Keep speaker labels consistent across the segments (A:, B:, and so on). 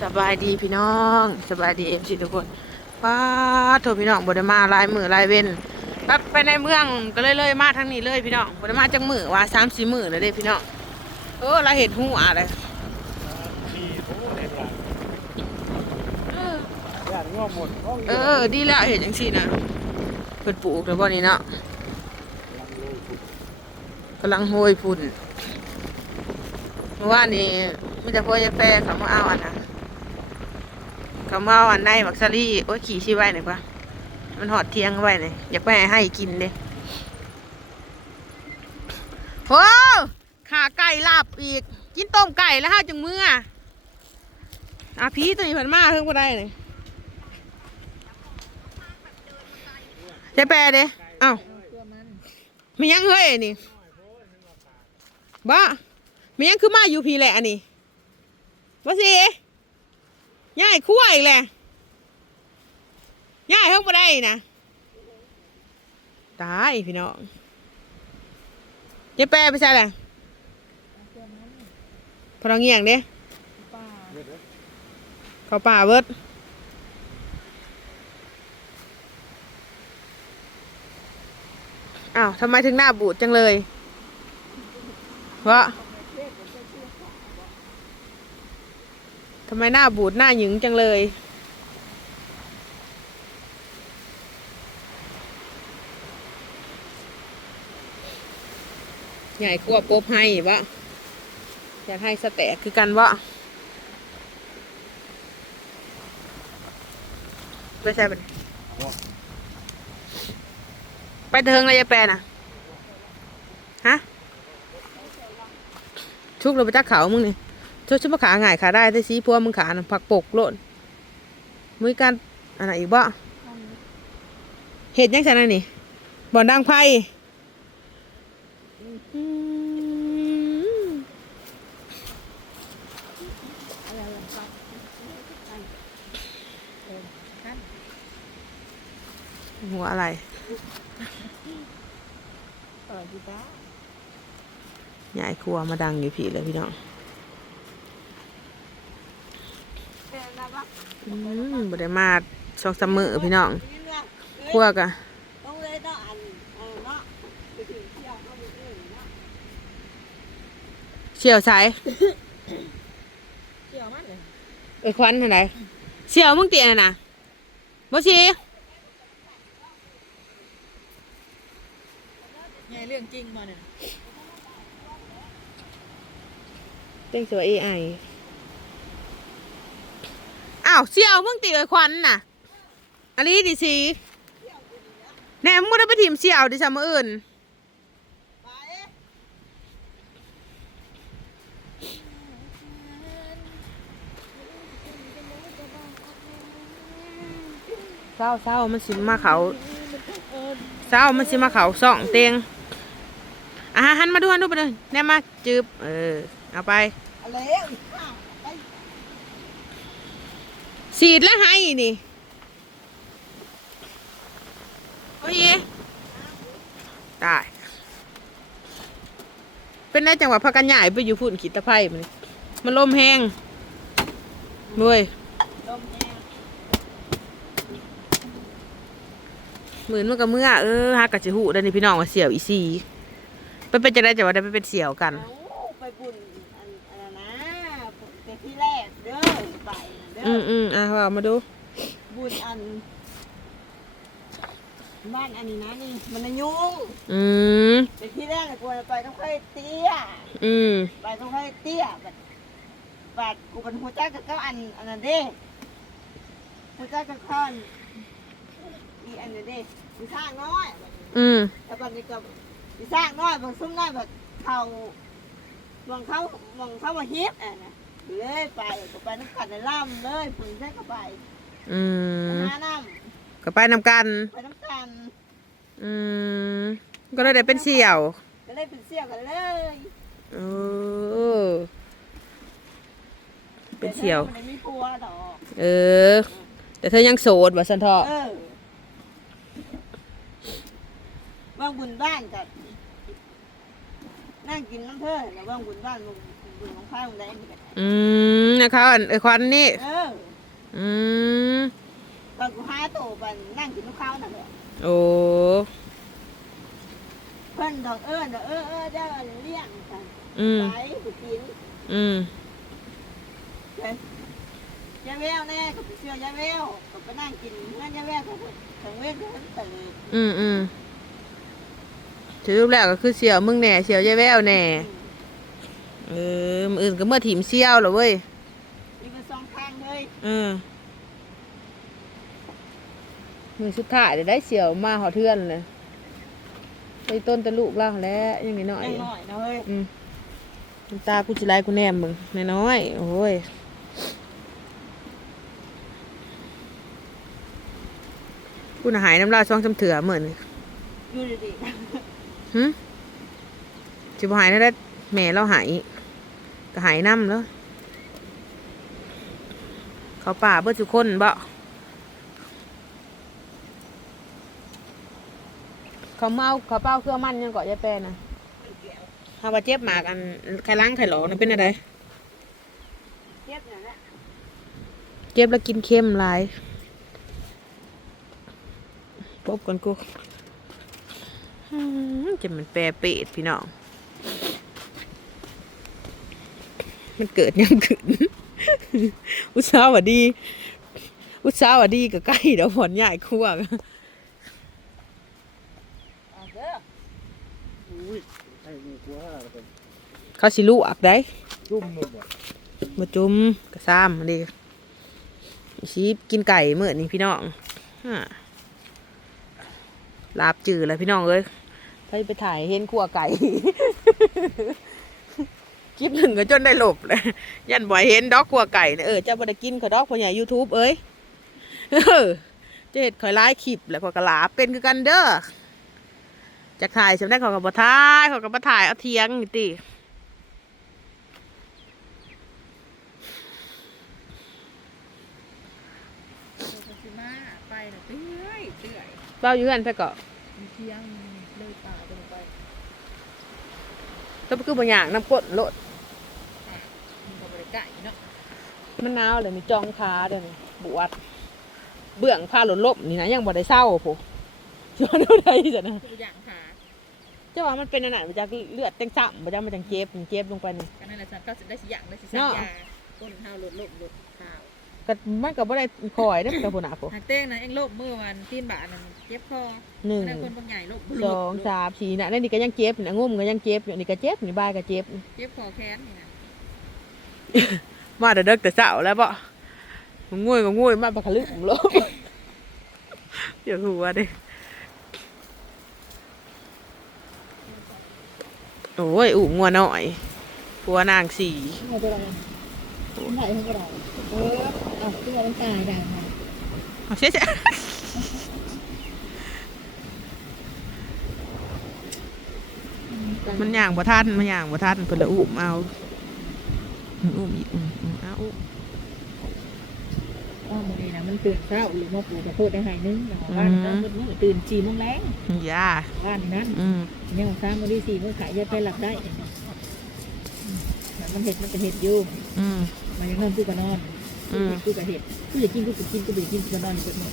A: สบายดีพี่น้องสบายดีเอฟซีทุกคนป้าโทรพี่น้องบดมาลายมือลายเว้นปั๊บไปในเมืองก็เลยเลยมาทางนี้เลยพี่น้องบดมาจังมือว่าสามสี่มือเลยเด้พี่น้องเออเราเห็นหูอะไร
B: มีโอ้ในหลัง
A: เออ
B: ย่านอหมดห้อง
A: เออดีแล้วเห็นจังซี่นะเปิดปลูกแล้วบ่นี้เนาะกำลังโหยพุ่นเมื่อวานนี้มีแต่พ่อยายแปรเขามาเอาอันนะ เขามาเอาอันในบักซารี่โอ้ยขี่ชีไว้หน่อยปะมันหอดเทียงไว้หน่อยอยากไปให้กินเด้โอ้ขาไก่ลาบอีก กินต้มไก่แล้วห้าจังมืออะอาพีตัวนี้เพิ่นมาเพิ่งบ่ได้เลยยายแปรเด้เอ้ามียังเฮ้ยนี่บ้ามียังคือมาอยู่พีแหละอันนี้ว่าสิ ย่ายคั่วอีกแหละย่ายเพิ่งบ่ได้นะตายพี่น้องยายแปรไปใช่แหละพอเราเงียงเด้เขาป่าเบิร์ดอ้าวทำไมถึงหน้าบูดจังเลย เพราะ ทำไมหน้าบูดหน้าหยึงจังเลย ใหญ่กลัวปบให้วะอยากให้สแต็กคือกันวะไม่ใช่ปะไปเทิงเลยยายแปรน่ะ ฮะ ชุกเราไปจักเขามึงนี่ ชุกชุบมาขาง่ายขาได้แต่สีพัวมึงขาน่ะผักปกโลดมือกันอะไรอีกบ่เห็ดยังไงนี่บ่อนดังไพ่อืมหัวอะไร
C: เปิดดีบ้ายา
A: ยครัวมาดังอยู่พี่เลยพี่น้อง
C: เป็นนะบ้า
A: อืมบไดมาสองสามมือพี่น้อง
C: นี่เนี่ย
A: ครัวกะ
C: ต้องเลยต้องอันอันเนาะไปถึงเที่ยวเข้าไปเรื่อยเนาะ
A: เชี่ยวใช้
C: เที่ยวมันเลย
A: เอ้ยควันเท่าไหนเชี่ยวมึงเตียนน่ะบ่ชี
C: ไงเรื่องจริงมาเนี่ย
A: เต้งสวยเอไออ้าวเชี่ยวมึงตีเอ้ควันน่ะอันนี้ดิสิแหนมึงได้ไปทีมเชี่ยวดิซะมื้ออื่นเศร้าเศร้ามันสิมาเขาเศร้ามันสิมาเขาสองเตียงอะหันมาดูหันดูไปเลยแน่มาจืบเออเอาไป
C: อะไรข้าวไป
A: สีดแล้วให้นี่โอ้ยตายเป็นได้จังหวะพักกันใหญ่ไปอยู่ฝุ่นขีดตะไคร่มันมันลมแห้งด้วย
C: ลมแห้ง
A: เหมือนเมันกับเมื่อเออฮักกับจิหูได้นี่พี่น้องว่าเสี่ยวอีซีไปเป็นจะได้จังหวะได้ไปเป็นเสี่ยวกัน
C: เอาไปบุญอันอันนั้นนะเป็นที่แรกเด้อไปนะเด้
A: อื
C: อ
A: มอืมอะว่ามาดู
C: บุญอัน บ้านอันนี้นะนี่มันน่ะยุ่ง
A: อืม
C: เป็นที่แรกเลยกูจะไปต้องค่อยเตี้ย
A: อืม
C: ไปต้องค่อยเตี้ยบัดบัดกูเป็นหัวใจกับเก้าอันอันนั้นเด้หัวใจกับข้อนอีอันนั้นเด้มีสร้างน้อยบัดนี้
A: อืม
C: แต่บัดนี้ก็มีสร้างน้อยบางซุ้มน้อยแบบเขาบางเขาบางเขามาฮิตอะนะ เลยไปก็ไปน้ำกัดในล่ำเลยผึ่งใช้ก็ไป
A: อืม
C: หาน้
A: ก็ไปนำกันำ
C: ไปน้ำกัน
A: อืมก็เลยได้เป็นเสี่ยว
C: ก็เลยเป็นเสี่ยวกันเลย
A: เออ เป็นเสี่ยว
C: แต่ธอมันไม่มีผัวดอก
A: เออ แต่เธอยังโสดว่าสันทอะ
C: เออว่างบุญบ้านกับนั่งกินน้ำเพื่อนแล้วว่างบุญบ้านมึง บุญของข้าวได้นี่ก็ได้
A: อืมนะคะอันไอ้ควันนี่
C: เออ
A: อืม
C: ตอนกูหาโตบันนั่งกินข้าวนั่นแหละ
A: โอ้
C: เพิ่นดอกเอิ้นดอกเออเออเด้อเลี้ยงกัน
A: อืม
C: ไปกูกิน
A: อืม
C: ยายแววแน่ก็ไปเชื่อยายแววก็ไปนั่งกินนั่นยายแววก็ถึงเว้นถึงตื่น
A: อืมอืมถือรูปแล้วก็คือเสี่ยวมึงแหน่เสี่ยวยายแววแหน่ เออมืออื่นก็เมื่อถิ่มเสี่ยวเหรอเว้ย
C: มีเป็นสองข้างเลย
A: เออมือสุดท้ายเดี๋ยวได้เสี่ยวมาหอเทือนเลยไปต้นตะลูกล่างแล้วยังนิดหน่อย
C: ยังน้อยนะเฮ้ย
A: อืมน้ำตากูจิไลกูแนมมึงน้อยๆโอ้ยกูน่ะหายน้ำลายช่องจำเถื่อเหมือน
C: อยู่ดี
A: หึจิบหายได้ได้แม่เราหาย ก็หายน้ำแล้วเขาป่าเบิดทุกคนบ่เขาเมาเขาเป้าเครื่องมันยังเกาะยายแปรนะถ้าว่าเจ็บหมากอันไข่ล้างไข่หลอกนั่นเป็นอะไร
C: เทียบนั่นแหละ
A: เจ็บแล้วกินเค็มหลายพบกันกูจะมันแปรเปรตพี่น้อง มันเกิดยังขึ้นอุตสาหวะดี อุตสาหวะดีกับใกล้เดี๋ยวผ่อนใหญ่คั่วกัน
C: เอาเด้อ
B: อุ้ยไอ้นี่กูว่าแล้วก็
A: เขาสิลูกได้
B: จุ่ม
A: มาจุ่มกระซ้ำดีชีกินไก่เมื่อนี้พี่น้องลาบจืดแล้วพี่น้องเอ้ยไปไปถ่ายเห็นขัวไก่ คลิปหนึ่งก็จนได้หลบเลยยันบ่อยเห็นดอกขัวไก่เนี่ยเออเจ้าบ่ได้กินขอดอกพ่อใหญ่ยูทูบเอ้ยเออเจ็ดคอยไล่คลิปแล้วพอกระลาเป็นคือกันเด้อจากถ่ายสำได้เขอกับบ่ถ่ายเขอกับบ่ถ่ายเอาเทียงนี่ติ
D: สิมาไปน่ะเตื้อยเตื้อย
A: เป้าอยู่เพื่อนไปเกาะ
D: มีเที่ยงเลยป่าไปลงไป
A: ต้องคือบางอย่างน้ำก้นโลด
D: มันก็บริ ไก่เนาะ
A: มันหนาวเลยมีจองขาเดี๋ยวนี้บวชเบื้องผ้าหล่นลบนี่นะยังบ่ได้เศร้าโผย้อนเท่าใดจ้ะนะ
D: ตัวอย่างขา
A: เจ้าว่ามันเป็นอันไหนมันจะเลือดเต็งซ้ำมันจะมันจังเจ็บมันเจ็บลงไปนี่
D: กันนั่นแหละฉันก็ได้สิอย่างได้สิสัญ
A: เนาะ
D: ญาต้นข้าวหลุดลบหลุดข้าว
A: ก็มันก็บ่ได้คอยได้อมันกับผู้หนาโผ
D: หากเต้งนะเอ็งโลบมือมันตีนบ่านั่นเจ็บคอ
A: หนึ่ง
D: นั่นคนบางใหญ่โลบ
A: สองสามสี่นะนี่ก็ยังเจ็บนี่นะงุ่มก็ยังเจ็บอยู่นี่ก็เจ็บนี่บายก็เจ็บ
D: เจ็บคอแค้นนี่นะ
A: มาแต่เด็กแต่เช้าแล้วบ่มันง่วยก็ง่วยมาปะคลึกลบเดี๋ยวหัวเด้โอ้ยอู่งัวหน่อยผัวนางสี
D: ไม่เป็นไรไม่เป็นไรเออเอาตัวมันตายได้ไหม
A: เอาเสียเสียมันย่างบ่ทันมันย่างบ่ทันเพิ่นละอุ้มเอา อุ้มอีกอุ้มอุ้มเอาอุ้ม
D: อ๋อมันนี่นะมันตื่นเช้าหรือมาปลูกกระโพดได้หายนึงอย่างบ้านก็มืดตื่นสี่โมงแรง
A: ย่า
D: บ้านนั้น
A: อืม
D: ยังสร้างมาดีสี่เมื่อขายยาไปหลับได้มันเห็ดมันก็เห็ดอยู่
A: อืม
D: มันยังนอนกูก็นอน
A: อืม
D: กูก็เห็ดกูจะกินกูก็กินกูจะกินกูก็นอนกูก็นอน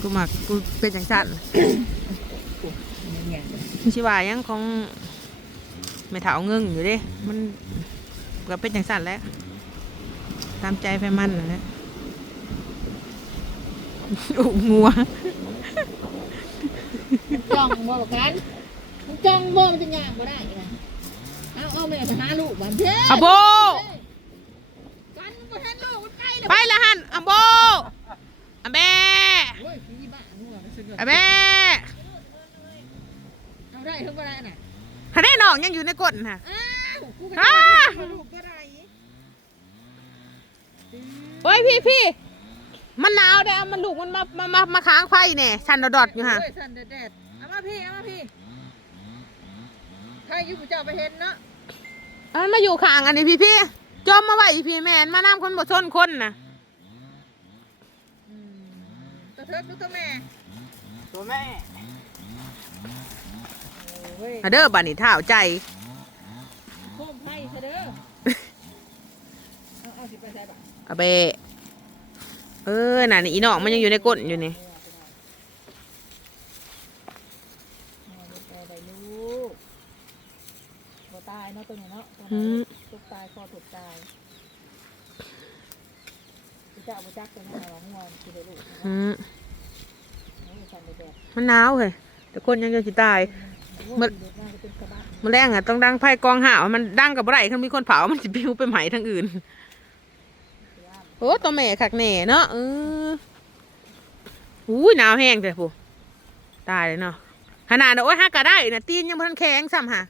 A: กูมักกูเป็นจังซั่น
D: มันอย่าง
A: มันสิว่าหยังของแม่เฒ่าเงิงอยู่เด้มัน ก็เป็นจังซั่นแหล้ว ตามใจไฟมันนั่นแหละอุ้มงัว
D: จ้องบ่กันมันจ้องบ่มันจะย่างบ่ได้นะเอาเอาแม่ไปหาลูกบ้านเด้อ
A: อะโบ
D: กันบ่เห็นลูกมันใกล้แล้ว
A: ไปละหันอะโบอะแบ
D: โอ้ยผีบ้าหัวมันสึก
A: อะแบ
D: เอาได้เท่าบ่ได้น่ะ
A: ถ้าได้น้องยังอยู่ในกฎน่ะ
D: อ้าวกูก็
A: อ้า
D: ลูกก็ได้
A: เฮ้ยพี่พี่มันหนาวได้เอามันลูกมันมามามามาค้างไฟเนี่ยชันดอดๆอยู่ฮะ
D: โอ้ยสันแดดๆเอามาพี่เอามาพี่ใครอยู่กูจะเอาไปเห็นเนาะ
A: เอามันมาอยู่ข้างอันนี้พี่พี่จอมมาไว้อีพี่แมนมานํคนบ่ชนคนน่ะ
D: อืมตัวเถิดลูกตัวแม่
C: ตัวแม่
D: โอ้ย
A: อะเด้อบัดนี้เท้าใจ
D: โค้งไพ่เถอะเด้อ
A: อาเบะเออน่ะนี่อีน้องมันยังอยู่ในก้นอยู่นี่
D: ไปไปลูกบ่ตายเนาะตัวนี้เนาะ
A: อืม
D: ตุกตายคอถูกตายพี่จ้าบ่จักตัวนี้ว่าง่วงสิได้ลูก
A: อืม
D: นี่สั่นแบบ
A: มันหนาวเฮ้ยแต่คนยังจะสิตาย
D: มันเด็กน่าจะเป็นกระบะ
A: มันแรงอะต้องดังไฟกองห่าวมันดังกับไรคันมีคนเผามันจะปิวไปไหมทางอื่น โอ้ตัวแม่คักแน่เนาะเอออุ้ยหนาวแห้งเลยผู้ตายเลยเนาะขนาดโอ้ยฮักกะได้นะตีนยังพันแข็งซ้ำฮะ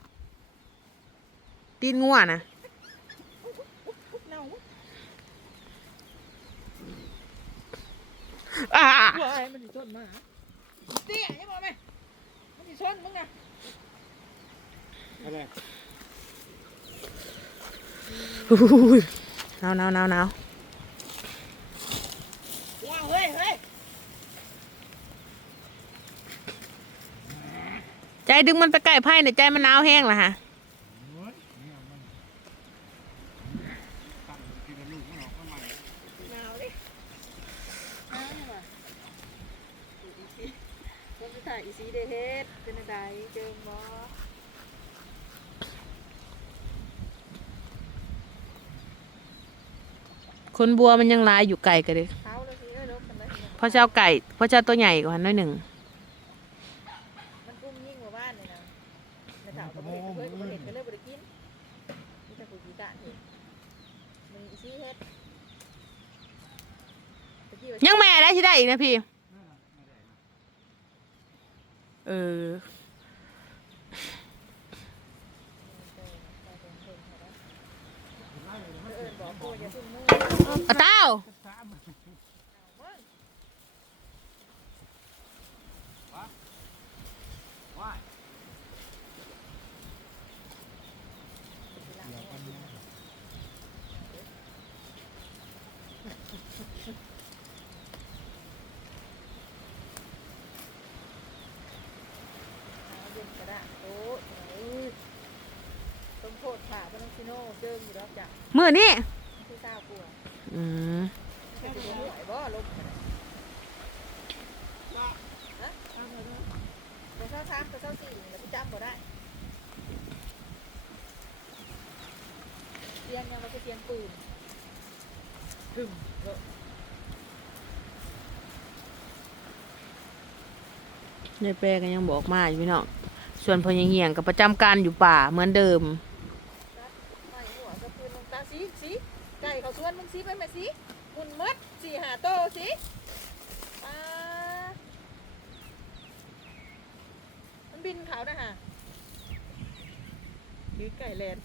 A: ตีนงัวนะ
D: เน่า
A: อ่า
D: ว้ายมันสิชนมาเตี้ยยังบ่แม่มันสิชนมึงน่ะ
B: อะไร
A: อุ้ยหนาวหนาวหนาวหนาว
D: ว้าวเฮ้ยเฮ้ย
A: ใจ ดึงมันไปใกล้ไพ่เนี่ยใจมันหนาวแห้งละฮะ
B: โอ้ยเนี่ยมันตั้งกินกับลูกมันออกมาใหม่
D: หนาวดิหนาวนี่ว่ะคนไปถ่ายอีซีเดเฮ็ดเป็นอะไรเจิงบ่
A: คนบัวมันยังลายอยู่ไก่กันเลย
D: เท้าเลยสิเอ้ยลบกันเลย
A: เพราะเจ้าไก่เพราะเจ้าตัวใหญ่กว่าน้อยหนึ่ง
D: มันกุ้มยิ่งกว่าบ้านเลยนะในเถา ก็บ่เห็นเพื่อนก็บ่เห็นก็เลยบ่ได้กินมีแต่ผู้กีตาเห็นมึงอีซีเฮ็ดตะกี้ว่า
A: ยังแม่ได้ที่ได้อีกนะพี่ เออ
D: เอิ้นบอกโอ้ยอย่าพึ่งมือ
A: อะเต้า
D: อาเย็นก็ได้โอ้ยโอ้ยต้อง โทษผ่าบ่ต้องซิโน่เจิงอยู่ดอกจ้ะ
A: มือนี่
D: ที่เศร้ากลัว
A: อืม
D: ไม่ได้บ่ไหวบ่ลบกันฮะเอาเถอะเถอะตัวเศร้าสามตัวเศร้าสี่แล้วพี่จำบ่ได้เตียงยังไม่ใช่เตียงปืนถึงเด้อ
A: ยายแปรก็ยังบอกมาอยู่พี่น้องส่วนพอยังเหี่ยงกับประจำการอยู่ป่าเหมือนเดิม
D: ไม่หัวกระปืนลงตาสีสี ไก่เขาสวนมึงสีไปไหมสีหมุนมัดสี่หาโตสิปลามันบินเขานะฮะคือไก่แลนด์